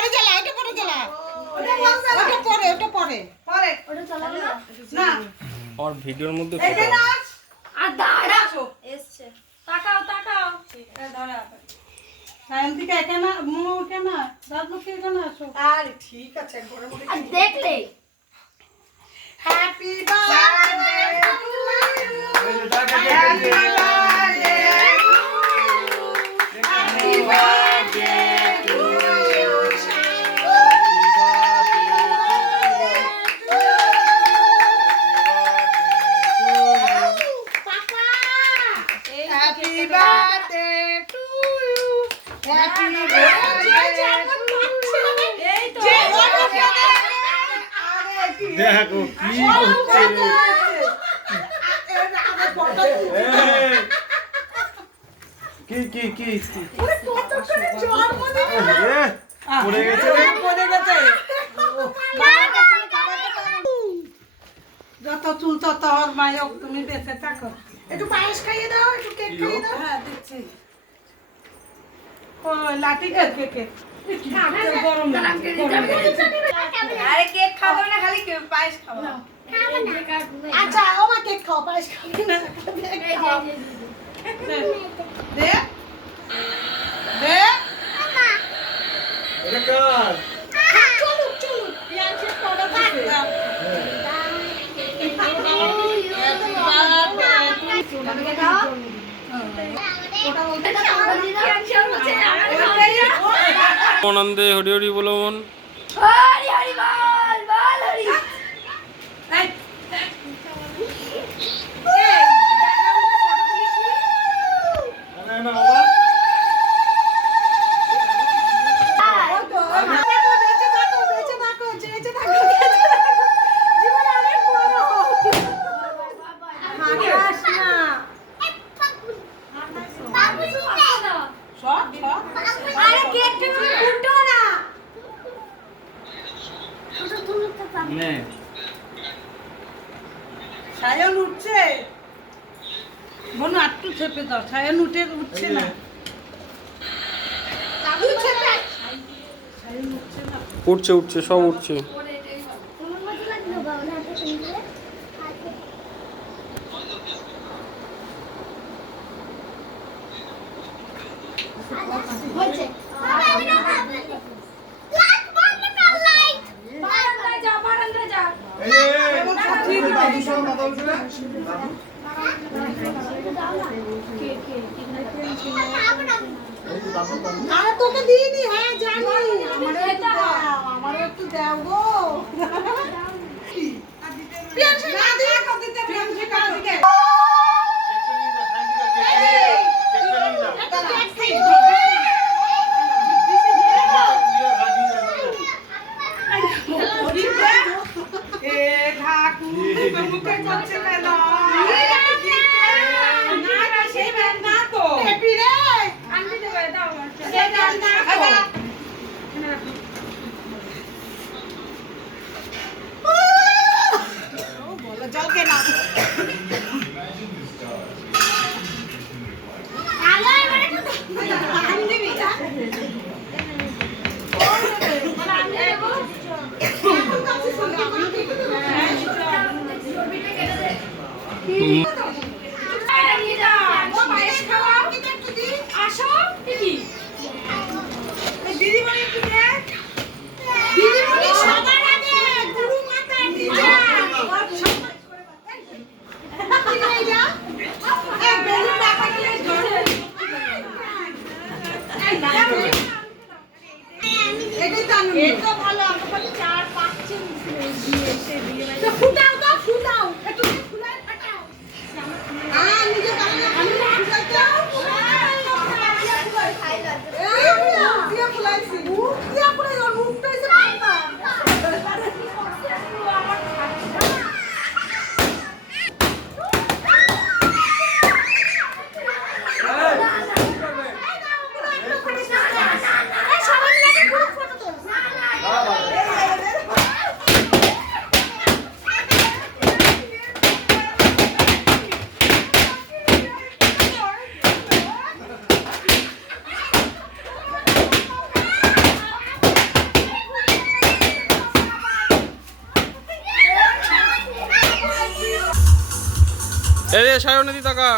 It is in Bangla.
পরে জ্বালা, ওটা পরে জ্বালা। ওটা পরে। ওটা চালাবো না। और ভিডিওর মধ্যে আর দাঁড়া এসছে। তাকাও। সায়ন্তিকা এখানে মো এখানে রাজলক্ষ্মী এখানে আসো। আরে ঠিক আছে ঘরে মধ্যে আর দেখলে happy birthday to you happy birthday happy birthday to you papa happy birthday to you happy দেখো কি হচ্ছে কি পড়ে গেছে যত চুল তত ওর মায়ক, তুমি বেঁচে থাকো। একটু পায়েস খাইয়ে দাও একটু কেক খাইয়ে দাও হ্যাঁ দিচ্ছি। ও লাঠি কে গরম আরে কেক খাবো না খালি পায়েস খাবো আচ্ছা ও মা কেক খাও পায়েস খাবো না দে দে এটা কার চলো পিয়াজি পড়া দিতে আনন্দে হরি হরি বলো মন হরি হরি বল হরি না বাবা নে সায়ন উঠছে বোন, আটটু চেপে দাও। সায়ন উঠছে না। উঠছে সব উঠছে আরে তোকে দিইনি হ্যাঁ জানি আমারও একটু দাও গো। পিয়াজি না দিয়ে দিতে পিয়াজি কাট দিকে এই রে সায়নদি টাকা